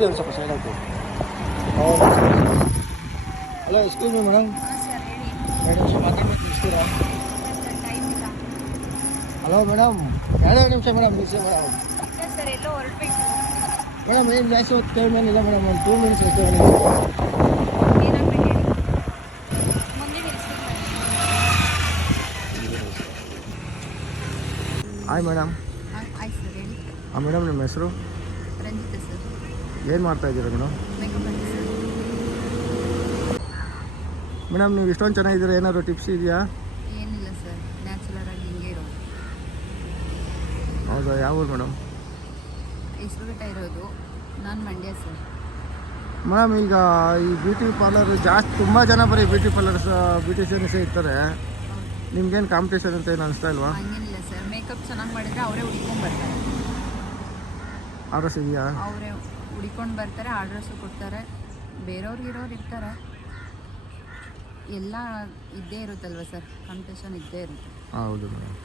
ಬರ್ತೀವಿ ಒಂದು ಸ್ವಲ್ಪ ಸೈಡ್ ಆಗ್ತೀವಿ. ಹಲೋ ಎಕ್ಸ್ಕ್ಯೂಸ್ ಮೀ ಮೇಡಮ್, ಎರಡು ನಿಮಿಷ ಮಾತಾಡ್ಬೇಕು ನಿಲ್ಸ್ತೀರಾ? ಹಲೋ ಮೇಡಮ್, ಎರಡು ನಿಮಿಷ ಮೇಡಮ್ ನಿಲ್ಸಿ ಮೇಡಮ್. ಮೇಡಮ್ ಏನು ಜಾಸ್ತಿ ಹೊತ್ತು ಟೈಮ್ ಏನಿಲ್ಲ ಮೇಡಮ್, ಒಂದು 2 ಮಿನಿಟ್ಸ್ ಅಷ್ಟೇ ಮೇಡಮ್. Hi madam. ಆಯ್ತು ಸರ್, ಹೇಳಿ. ಮೇಡಮ್ ನಿಮ್ಮ ಹೆಸರು? ರಂಜಿತಾ ಸರ್. ಏನು ಮಾಡ್ತಾಯಿದ್ದೀರಾ madam? Makeup artist sir. Madam ನೀವು ಇಷ್ಟೊಂದು ಚೆನ್ನಾಗಿದ್ದೀರಾ, ಏನಾದರೂ ಟಿಪ್ಸ್ ಇದೆಯಾ? ಏನಿಲ್ಲ ಸರ್, ನ್ಯಾಚುರಲ್ ಆಗಿ ಹಿಂಗೆ ಇರೋದು. ಹೌದಾ, ಯಾವ ಊರು ಮೇಡಮ್? ಹೆಸರುಘಟ್ಟ ಇರೋದು. ನಾನು ಮಂಡ್ಯ ಸರ್. ಮೇಡಮ್ ಈಗ ಈ ಬ್ಯೂಟಿ ಪಾರ್ಲರ್ ಜಾಸ್ತಿ, ತುಂಬ ಜನ ಬರೀ ಬ್ಯೂಟಿ ಪಾರ್ಲರ್ಸ್ ಬ್ಯೂಟಿಷಿಯನ್ಸೇ ಇರ್ತಾರೆ. ನಿಮ್ಗೇನು ಕಾಂಪಿಟೇಷನ್ ಅಂತ ಏನು ಅನಿಸ್ತಾ ಇಲ್ವಾ? ಹಂಗೇನಿಲ್ಲ ಸರ್, ಮೇಕಪ್ ಚೆನ್ನಾಗಿ ಮಾಡಿದರೆ ಅವರೇ ಹುಡ್ಕೊಂಡು ಬರ್ತಾರೆ. ಆರ್ಡರ್ಸ್ ಇದೆಯಾ? ಅವರೇ ಹುಡ್ಕೊಂಡು ಬರ್ತಾರೆ, ಆರ್ಡರ್ಸು ಕೊಡ್ತಾರೆ. ಬೇರೆಯವ್ರಿಗಿರೋರು ಇರ್ತಾರೆ, ಎಲ್ಲ ಇದ್ದೇ ಇರುತ್ತಲ್ವ ಸರ್, ಕಾಂಪಿಟೇಷನ್ ಇದ್ದೇ ಇರುತ್ತೆ. ಹೌದು ಮೇಡಮ್.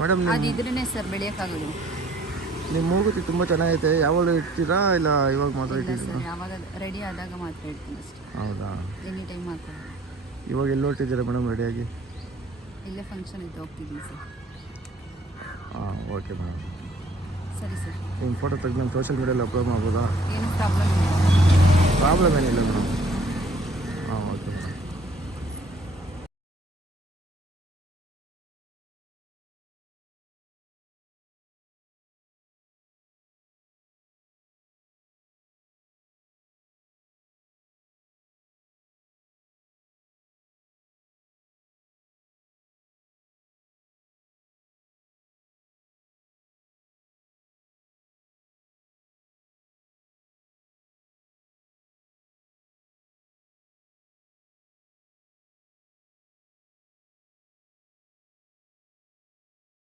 ಮೇಡಮ್ ಅದು ಇದ್ರೇ ಸರ್ ಬೆಳೆಯೋಕ್ಕಾಗೋದು. ನಿಮ್ಮ ಮೂಗುತಿ ತುಂಬ ಚೆನ್ನಾಗೈತೆ, ಯಾವಾಗ ಇಡ್ತೀರಾ ಇಲ್ಲ ಇವಾಗ ಮಾತ್ರ ಇಲ್ಲ ಇಟ್ಟಿದ್ದೀರಾ? ಸರ್, ಯಾವಾಗ ರೆಡಿ ಆದಾಗ ಮಾತ್ರ ಇಡ್ತೀನಿ ಅಷ್ಟೇ. ಹೌದಾ, ಎನಿ ಟೈಮ್ ಮಾತ್ರ. ಇವಾಗ ಎಲ್ಲಿ ಹೊರಟಿದ್ದೀರಾ ಮೇಡಮ್ ರೆಡಿಯಾಗಿ? ಇಲ್ಲೇ ಫಂಕ್ಷನ್ ಇದ್ದು ಹೋಗ್ತಿದ್ದೀನಿ ಸರ್. ಹಾಂ ಓಕೆ ಮೇಡಮ್. ಸರಿ ಸರ್. ನಿಮ್ಮ ಫೋಟೋ ತೆಗೆದು ನಮ್ಮ ಸೋಷಿಯಲ್ ಮೀಡಿಯಲ್ಲಿ ಅಪ್ಲೋಡ್ ಮಾಡ್ಬೋದಾ? ಏನು ಪ್ರಾಬ್ಲಮ್ ಇಲ್ಲ. ಪ್ರಾಬ್ಲಮ್ ಏನಿಲ್ಲ ಮೇಡಮ್. ಹಾಂ ಓಕೆ ಮೇಡಮ್.